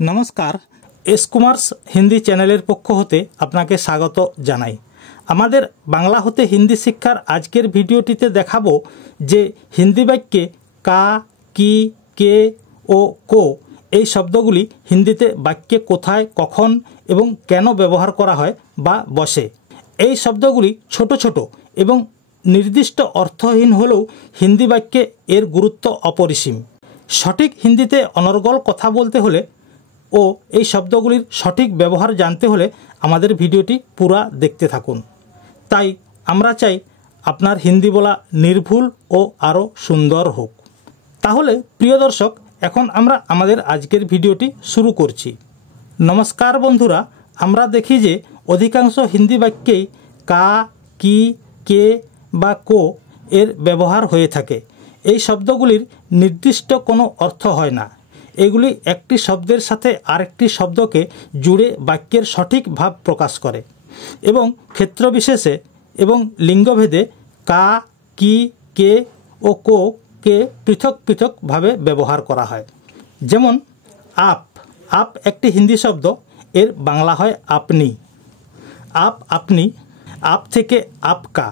नमस्कार S Kumars Hindi चैनलेर पक्ष होते आपनाके स्वागत जानाई। आमादेर बांगला होते हिंदी शिक्षार आजकेर भिडियोटीते देखाबो जे हिंदी वाक्ये का कि के ओ को এই শব্দগুলি হিন্দিতে বাক্যে কোথায় কখন এবং কেন ব্যবহার করা হয় বা বসে। এই শব্দগুলি ছোট ছোট এবং নির্দিষ্ট অর্থহীন হলেও হিন্দি বাক্যে এর গুরুত্ব অপরিসীম। সঠিক হিন্দিতে অনর্গল কথা বলতে হলে ও এই শব্দগুলির সঠিক ব্যবহার জানতে হলে আমাদের ভিডিওটি পুরা দেখতে থাকুন। তাই আমরা চাই আপনার হিন্দি বলা নির্ভুল ও আরও সুন্দর হোক। তাহলে প্রিয় দর্শক, এখন আমরা আমাদের আজকের ভিডিওটি শুরু করছি। নমস্কার বন্ধুরা, আমরা দেখি যে অধিকাংশ হিন্দি বাক্যেই কা কি কে বা কো এর ব্যবহার হয়ে থাকে। এই শব্দগুলির নির্দিষ্ট কোনো অর্থ হয় না। এগুলি একটি শব্দের সাথে আরেকটি শব্দকে জুড়ে বাক্যের সঠিক ভাব প্রকাশ করে এবং ক্ষেত্রবিশেষে এবং লিঙ্গভেদে কা কি কে ও কো কে পৃথক পৃথকভাবে ব্যবহার করা হয়। যেমন আপ, আপ একটি হিন্দি শব্দ, এর বাংলা হয় আপনি। আপ আপনি, আপ থেকে আপকা,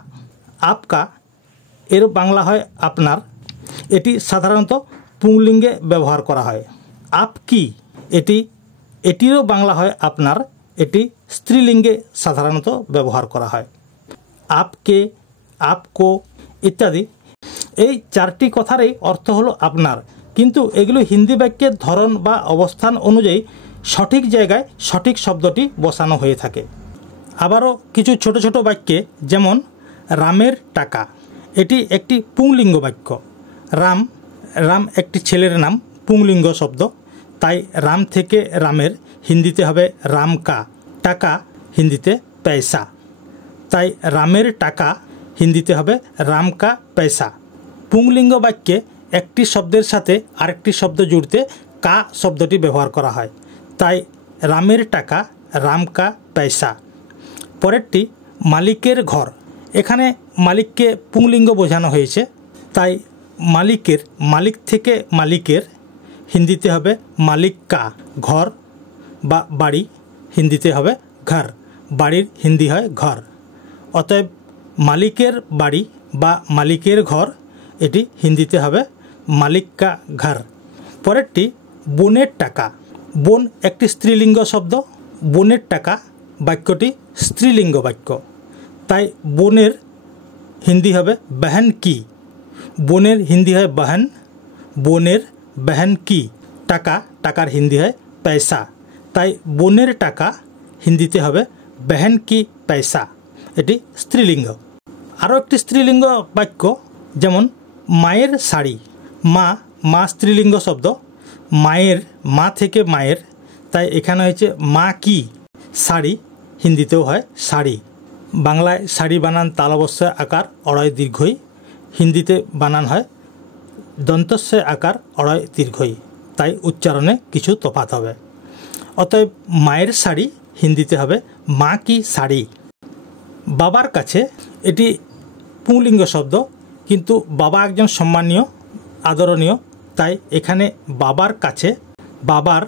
আপকা এর বাংলা হয় আপনার। এটি সাধারণত পুংলিঙ্গে ব্যবহার করা হয়। আপ কি, এটিরও বাংলা হয় আপনার, এটি স্ত্রীলিঙ্গে সাধারণত ব্যবহার করা হয়। আপকে, আপকো ইত্যাদি এই চারটি কথারই অর্থ হলো আপনার, কিন্তু এগুলো হিন্দি বাক্যের ধরন বা অবস্থান অনুযায়ী সঠিক জায়গায় সঠিক শব্দটি বসানো হয়ে থাকে। আবারও কিছু ছোট ছোট বাক্যে, যেমন রামের টাকা, এটি একটি পুংলিঙ্গ বাক্য। রাম, রাম একটি ছেলের নাম, পুংলিঙ্গ শব্দ, তাই রাম থেকে রামের হিন্দিতে হবে রাম কা। টাকা হিন্দিতে পয়সা, তাই রামের টাকা হিন্দিতে হবে রাম কা পয়সা। পুংলিঙ্গ বাক্যে একটি শব্দের সাথে আরেকটি শব্দ জুড়তে কা শব্দটি ব্যবহার করা হয়, তাই রামের টাকা রাম কা পয়সা। পরেরটি মালিকের ঘর, এখানে মালিককে পুংলিঙ্গ বোঝানো হয়েছে, তাই মালিকের, মালিক থেকে মালিকের হিন্দিতে হবে মালিক কা। ঘর বা বাড়ি হিন্দিতে হবে ঘর, বাড়ির হিন্দি হয় ঘর। অতএব মালিকের বাড়ি বা মালিকের ঘর, এটি হিন্দিতে হবে মালিক কা ঘর। পরেরটি বোনের টাকা, বোন একটি স্ত্রীলিঙ্গ শব্দ, বোনের টাকা বাক্যটি স্ত্রীলিঙ্গ বাক্য, তাই বোনের হিন্দি হবে বহন কি। বোনের হিন্দি হয় বহন, বোনের বহন কি। টাকা, টাকার হিন্দি হয় পয়সা, তাই বোনের টাকা হিন্দিতে হবে বহন কি পয়সা, এটি স্ত্রীলিঙ্গ। আরও একটি স্ত্রীলিঙ্গ বাক্য, যেমন মায়ের শাড়ি। মা, মা স্ত্রীলিঙ্গ শব্দ, মায়ের, মা থেকে মায়ের, তাই এখানে হয়েছে মা কি। শাড়ি হিন্দিতেও হয় শাড়ি। বাংলায় শাড়ি বানান তালবস্য আকার অড়য় দীর্ঘই, হিন্দিতে বানান হয় দন্তস্য আকার অড়য় দীর্ঘই, তাই উচ্চারণে কিছু তফাৎ হবে। অতএব মায়ের শাড়ি হিন্দিতে হবে মা কি শাড়ি। বাবার কাছে, এটি পুংলিঙ্গ শব্দ, কিন্তু বাবা একজন সম্মানীয় আদরণীয়, তাই এখানে বাবার কাছে, বাবার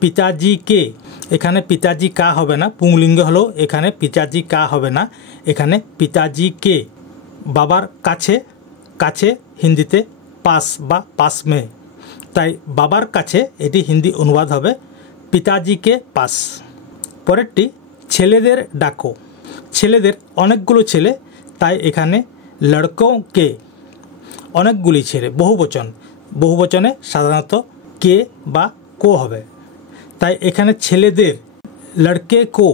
পিতাজি কে, এখানে পিতাজি কা হবে না, পুংলিঙ্গ হলেও এখানে পিতাজি কা হবে না, এখানে পিতাজি কে। বাবার কাছে, কাছে হিন্দিতে পাস বা পাস মে, তাই বাবার কাছে এটি হিন্দি অনুবাদ হবে পিতাজি কে পাস। পরেরটি ছেলেদের ডাকো, ছেলেদের অনেকগুলো ছেলে, তাই এখানে লড়কো কে, অনেকগুলি ছেলে, বহুবচন, বহুবচনে সাধারণত কে বা কো হবে, তাই এখানে ছেলেদের লড়কে কো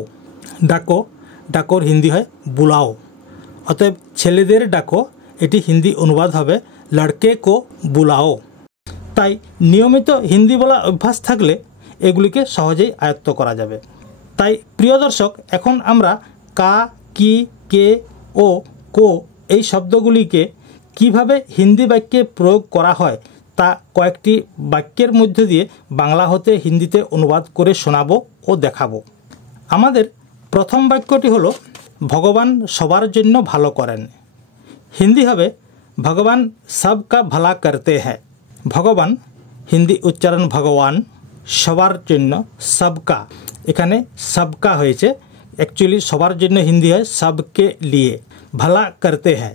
ডাকো, ডাকোর হিন্দি হয় বুলাও। অতএব ছেলেদের ডাকো, এটি হিন্দি অনুবাদ হবে লড়কে কো বুলাও। তাই নিয়মিত হিন্দি বলা অভ্যাস থাকলে এগুলিকে সহজেই আয়ত্ত করা যাবে। তাই প্রিয় দর্শক, এখন আমরা কা কি কে ও কো এই শব্দগুলিকে কিভাবে হিন্দি বাক্যে প্রয়োগ করা হয় তা কয়েকটি বাক্যের মধ্য দিয়ে বাংলা হতে হিন্দিতে অনুবাদ করে শোনাবো ও দেখাবো। আমাদের প্রথম বাক্যটি হলো ভগবান সবার জন্য ভালো করেন। হিন্দি হবে ভগবান সবকা ভলা করতে হ্যায়। ভগবান হিন্দি উচ্চারণ ভগবান, সবার জন্য सबका এখানে सबका হয়েছে एक्चुअली সবার জন্য হিন্দি হয় सबके लिए भला करते हैं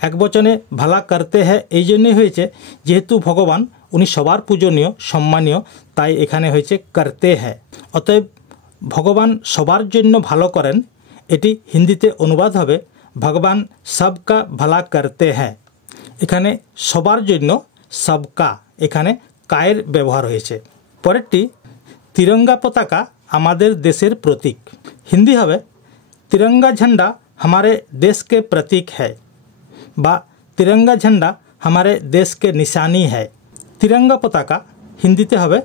এক বচনে भला करते हैं এই জন্যই হয়েছে যেহেতু ভগবান উনি সবার পূজনীয় সম্মানীয় তাই এখানে হয়েছে करते हैं অতএব ভগবান সবার জন্য ভালো করেন এটি হিন্দিতে অনুবাদ হবে ভগবান सबका भला करते हैं এখানে সবার জন্য सबका এখানে কায়ের ব্যবহার হয়েছে পরেরটি तिरंगा पताका हमारे देशेर प्रतीक हिंदी हवे तिरंगा झंडा हमारे देश के प्रतीक है बा तिरंगा झंडा हमारे देश के निशानी है तिरंगा पताका हिंदीते हवे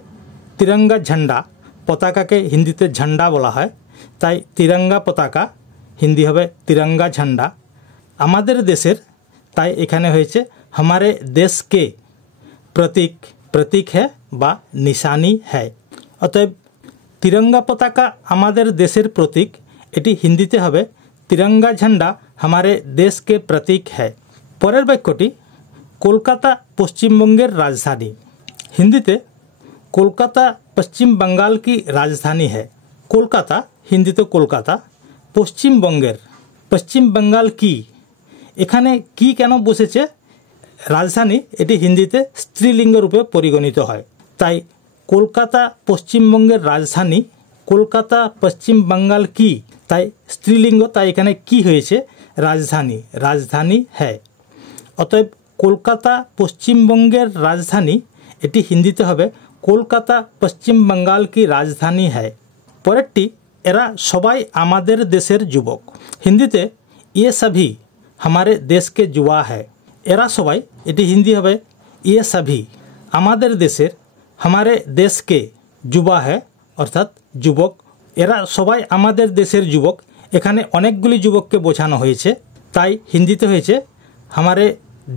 तिरंगा झंडा पताका के हिंदीते झंडा बोला है ताई तिरंगा पताका हिंदी हवे तिरंगा झंडा आमादेर देशेर ताई एखाने होयेछे हमारे देश के प्रतीक प्रतीक है बा निशानी है अतएव तिरंगा पताका आमादेर देशेर प्रतीक एटी हिंदीते हवे तिरंगा झंडा हमारे देश के प्रतीक है परेर वाक्यटी कोलकाता पश्चिमबंगेर राजधानी हिंदीते कोलकाता पश्चिम बंगाल की राजधानी है कोलकाता हिंदीते कोलकाता पश्चिम बंगाल की एखाने की केन बसेছে राजधानी एटी हिंदीते स्त्रीलिंग रूपे परिगणित है ताई कोलकाता पश्चिमबंगेर राजधानी कोलकाता पश्चिम बंगाल की ताई स्त्रीलिंग ताई एखाने की होयेछे राजधानी राजधानी है अतएव कोलकाता पश्चिमबंगेर राजधानी एटी हिंदीते हबे कोलकाता पश्चिम बंगाल की राजधानी है परेरटी एरा सबाई आमादेर देशेर युवक हिंदीते ये सभी हमारे देश के युवा है एरा सबाई एटी हिंदी हबे ये सभी आमादेर देशेर हमारे देश के युवा है अर्थात युवक एरा सबाई आमादेर देशेर युवक एखाने अनेकगुली युवकके बोझानो हयेछे ताई हिंदीते हयेछे हमारे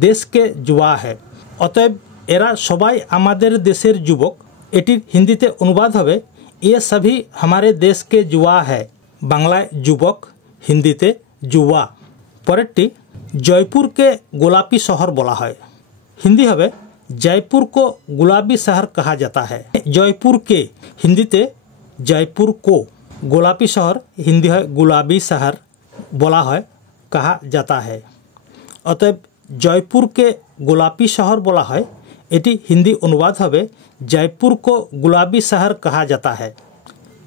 देश के युवा है अतएव एरा सबाई आमादेर देशेर युवक एटिर हिंदीते अनुवाद हबे ये सभी हमारे देश के युवा है बांग्लाय युवक हिंदीते युवा परेरटी जयपुर के गोलापी शहर बोला है हिंदी हबे जयपुर को गुलाबी शहर कहा जाता है जयपुर के हिंदीते जयपुर को गोलापी शहर हिंदी है गुलाबी शहर बोला है कहा जाता है अतएव जयपुर के गोलापी शहर बोला है एटी हिंदी अनुवाद हबे जयपुर को गुलाबी शहर कहा जाता है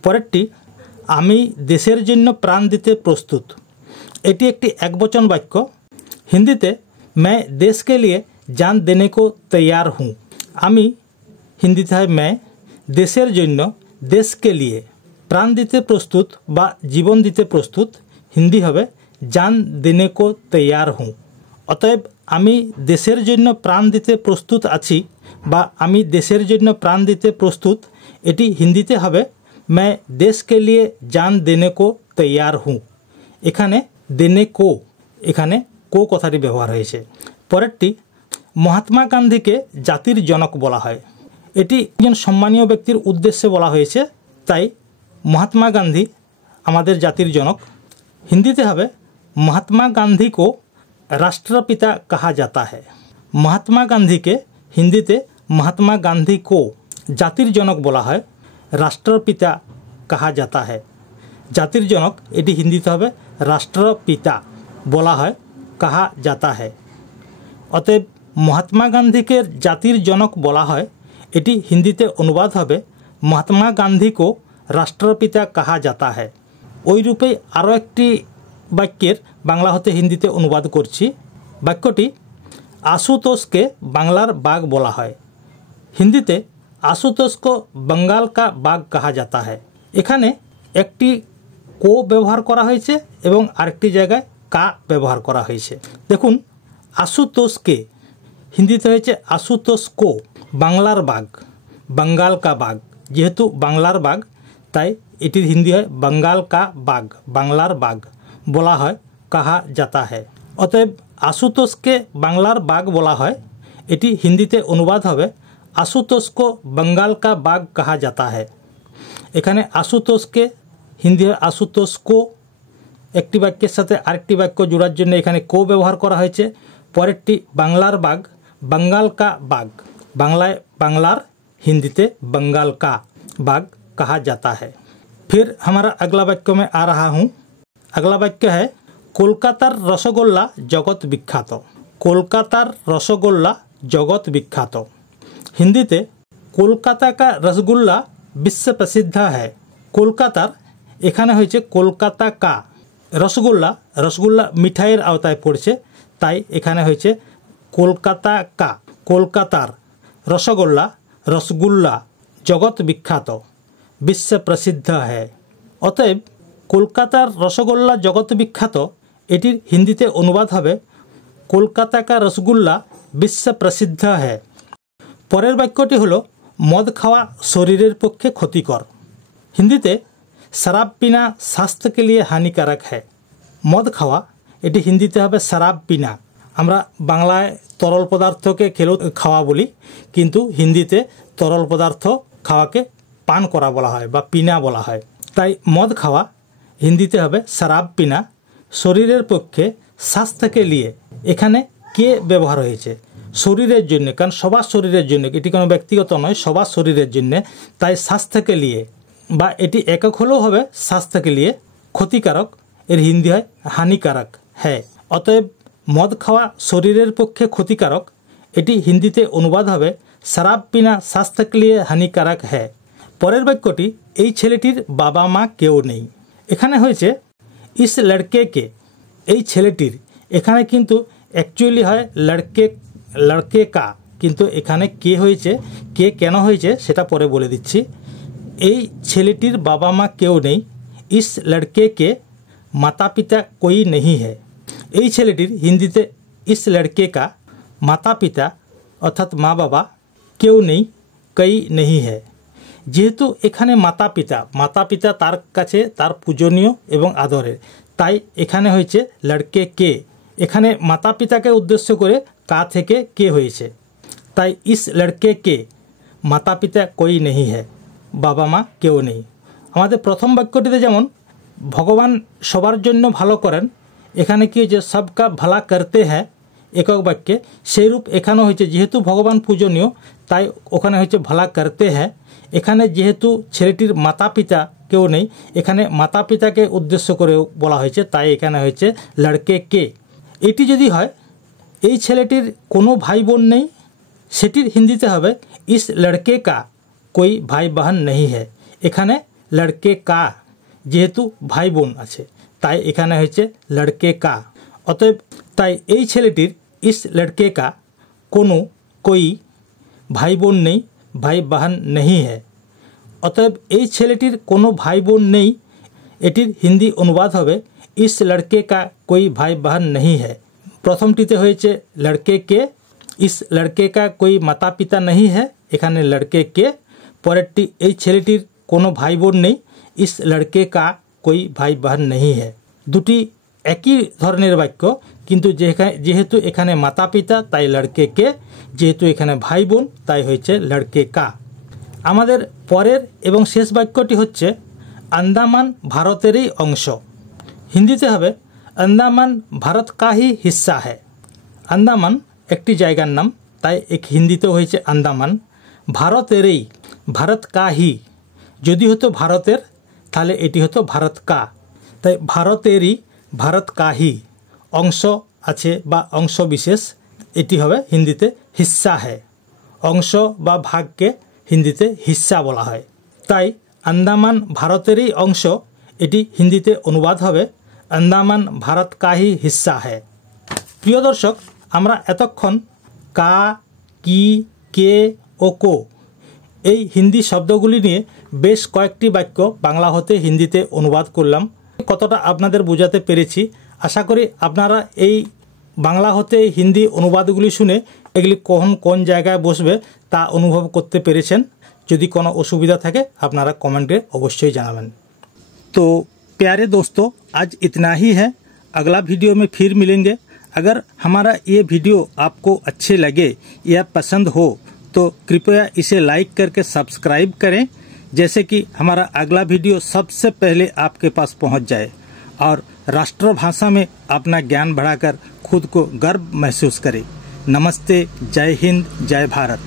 परेरटी आमी देशेर जन्य प्राण दिते प्रस्तुत एटी एकटी एकवचन वाक्य हिंदीते मैं देश के लिए जान देने को तैयार हूँ आमी हिंदीते है मैं देशेर जन्य देश के लिए प्राण दिते प्रस्तुत बा जीवन दिते प्रस्तुत हिंदी हबे जान देने को तैयार हूँ अतएव आमी देशेर जन्य प्राण दिते प्रस्तुत आछि बा आमी देशेर जन्य प्राण दिते प्रस्तुत एटी हिंदीते हबे मैं देश के लिए जान देने को तैयार हूँ एखाने देने को एखाने को कथाटी व्यवहार हयेछे परेरटी महात्मा गांधी के जातिर जनक बला है एटी एकजन सम्मानीय व्यक्तिर उद्देश्ये बला हयेछे ताई महात्मा गांधी आमादेर जातिर जनक हिंदीते हबे महात्मा गांधी को राष्ट्रपिता कहा जाता है महात्मा गांधी के हिंदीते महात्मा गांधी को जातिर जनक बोला है राष्ट्रपिता कहा जाता है जातिर जनक एटी हिंदीते हबे राष्ट्रपिता बोला है कहा जाता है अतएव महात्मा गांधी के जातिर जनक बोला है एटी हिंदीते अनुवाद हबे महात्मा गांधी को राष्ट्रपिता कहा जाता है ओई रूपे आरो एकटी वाक्येर बांगला होते हिंदीते अनुवाद करछि वाक्यटी आशुतोष के बांगलार बाघ बोला है हिंदीते आशुतोष को बंगाल का बाघ कहा जाता है एखाने एकटी को व्यवहार करा हयेछे एबं आरेकटी जायगाय का व्यवहार करा हयेछे देखुन आशुतोष के हिंदीते हयेछे आशुतोष को बांगलार बाघ बंगाल का बाघ जेहेतु बांगलार बाघ ताई एटिर हिंदी है बंगाल का बाघ बांगलार बाघ बोला है कहा जाता है अतएव आशुतोष के बांगलार बाघ बोला है एटी हिंदीते अनुवाद हबे आशुतोष को बंगाल का बाघ कहा जाता है एखाने आशुतोष के हिंदी है आशुतोष को एकटी वाक्येर साथे आरेकटी वाक्य जोड़ार जन्य एखाने को व्यवहार करा हयेछे परेरटी बांगलार बाघ बंगाल का बाघ बांगलाय बांगलार हिंदीते बंगाल का बाग कहा जाता है। फिर हमारा अगला वाक्य में आ रहा हूँ। अगला वाक्य है কলকাতার রসগোল্লা জগৎ বিখ্যাত। কলকাতার রসগোল্লা জগৎ বিখ্যাত। হিন্দিতে কলকাতা का रसगुल्ला विश्व प्रसिद्ध है। কলকাতার এখানে হয়েছে কলকাতা কা, রসগোল্লা রসগোল্লা মিঠাইয়ের আওতায় পড়ছে, তাই এখানে হয়েছে কলকাতা কা। কলকাতার রসগোল্লা রসগুল্লা জগৎ বিখ্যাত বিশ্ব প্রসিদ্ধ है। অতএব কলকাতার রসগোল্লা জগৎ বিখ্যাত এটির হিন্দিতে অনুবাদ হবে কলকাতা কা রসগুল্লা বিশ্ব প্রসিদ্ধ है। পরের বাক্যটি হলো মদ খাওয়া শরীরের পক্ষে ক্ষতিকর। হিন্দিতে শরাব পিনা স্বাস্থ্য के लिए हानिकारक है। মদ খাওয়া এটি হিন্দিতে হবে শরাব পিনা। আমরা বাংলায় তরল পদার্থকে খেলেও খাওয়া বলি, কিন্তু হিন্দিতে তরল পদার্থ খাওয়াকে পান করা বলা হয় বা পিনা বলা হয়। তাই মদ খাওয়া হিন্দিতে হবে শরাব পিনা, শরীরের পক্ষে স্বাস্থ্যকে লিয়ে এখানে কে ব্যবহার হয়েছে শরীরের জন্য, কারণ সবার শরীরের জন্য, এটি কোনো ব্যক্তিগত নয়, সবার শরীরের জন্য, তাই স্বাস্থ্যকে লিয়ে বা এটি একক হলেও হবে স্বাস্থ্যকে লিয়ে, ক্ষতিকারক এর হিন্দি হয় হানিকারক হ্যাঁ। অতএব মদ খাওয়া শরীরের পক্ষে ক্ষতিকারক এটি হিন্দিতে অনুবাদ হবে শরাব পিনা স্বাস্থ্যকে লিয়ে হানিকারক হ্যাঁ। পরের বাক্যটি এই ছেলেটির বাবা মা কেউ নেই। এখানে হয়েছে ইস লড়কে, এই ছেলেটির, এখানে কিন্তু অ্যাকচুয়ালি হয় লড়কে কা, কিন্তু এখানে কে হয়েছে, কে কেন হয়েছে সেটা পরে বলে দিচ্ছি। এই ছেলেটির বাবা মা কেউ নেই। ইস লড়কে কে মাতা পিতা কোই নেই হ্যায়। এই ছেলেটির হিন্দিতে ইস লড়কে কা মাতা পিতা অর্থাৎ মা বাবা কেউ নেই, কই নেই হ্যায়। যেহেতু এখানে মাতা পিতা তার কাছে তার পূজনীয় এবং আদরের, তাই এখানে হয়েছে লড়কে কে। এখানে মাতা পিতাকে উদ্দেশ্য করে কা থেকে কে হয়েছে, তাই ইস লড়কে কে মাতা পিতা কোই নেই হ্যায়, বাবা মা কেউ নেই। আমাদের প্রথম বাক্যটিতে যেমন ভগবান সবার জন্য ভালো করেন, এখানে কি হয়েছে সবকা ভালা করতে হ্যায় একক বাক্যে, সেইরূপ এখানে হয়েছে যেহেতু ভগবান পূজনীয় তাই ওখানে হয়েছে ভালা করতে হ্যায়। এখানে যেহেতু ছেলেটির মাতা পিতা কেউ নেই, এখানে মাতা পিতাকে উদ্দেশ্য করে বলা হয়েছে, তাই এখানে হয়েছে লড়কে কে। এটি যদি হয় এই ছেলেটির কোনো ভাই বোন নেই, সেটির হিন্দিতে হবে ইস লড়কে কা কোই ভাই বহন নেই হ্যায়। এখানে লড়কে কা যেহেতু ভাই বোন আছে, তাই এখানে হয়েছে লড়কে কা। অতএব তাই এই ছেলেটির ইস লড়কে কা কোনো কোই ভাই বোন নেই, ভাই বহন নেই হ্যায়। অতএব এই ছেলেটির কোনো ভাই বোন নেই, এটির হিন্দি অনুবাদ হবে ইস লড়কে কা কোই ভাই বহন নেই হ্যায়। প্রথমটিতে হয়েছে লড়কে কে, ইস লড়কে কা কোই মাতা পিতা নেই হ্যায়, এখানে লড়কে কে। পরেরটি এই ছেলেটির কোনো ভাই বোন নেই, ইস লড়কে কা কোই ভাই বহন নেই হ্যায়। দুটি একই ধরনের বাক্য, কিন্তু যেহেতু এখানে মাতা পিতা তাই লড়কে কে, যেহেতু এখানে ভাই বোন তাই হয়েছে লড়কে কা। আমাদের পরের এবং শেষ বাক্যটি হচ্ছে আন্দামান ভারতেরই অংশ। হিন্দিতে হবে আন্দামান ভারত কা হি হিস্সা হ্যায়। আন্দামান একটি জায়গার নাম, তাই এক হিন্দিতে হয়েছে আন্দামান। ভারতেরই, ভারত কা হি যদি হতো ভারতের তাহলে এটি হতো ভারত কা, তাই ভারতেরই ভারত কা হি অংশ আছে বা অংশ বিশেষ, এটি হবে হিন্দিতে হিস্সা হ্যায়। অংশ বা ভাগকে হিন্দিতে হিস্সা বলা হয়, তাই আন্দামান ভারতেরই অংশ এটি হিন্দিতে অনুবাদ হবে আন্দামান ভারত কা হি হিস্সা হ্যায়। প্রিয় দর্শক, আমরা এতক্ষণ কা, কি, কে ও কো এই হিন্দি শব্দগুলি নিয়ে বেশ কয়েকটি বাক্য বাংলা হতে হিন্দিতে অনুবাদ করলাম। কতটা আপনাদের বোঝাতে পেরেছি আশা করি আপনারা এই বাংলা হতে হিন্দি অনুবাদগুলি শুনে এগুলি কখন কোন জায়গায় বসবে তা অনুভব করতে পেরেছেন। যদি কোনো অসুবিधा থাকে আপনারা कमेंटे अवश्य জানাবেন। तो प्यारे दोस्तों, आज इतना ही है। अगला वीडियो में फिर मिलेंगे। अगर हमारा ये वीडियो आपको अच्छे लगे या पसंद हो तो कृपया इसे लाइक करके सब्सक्राइब करें, जैसे कि हमारा अगला वीडियो सबसे पहले आपके पास पहुंच जाए और राष्ट्रभाषा में अपना ज्ञान बढ़ाकर खुद को गर्व महसूस करें। नमस्ते, जय हिंद, जय भारत।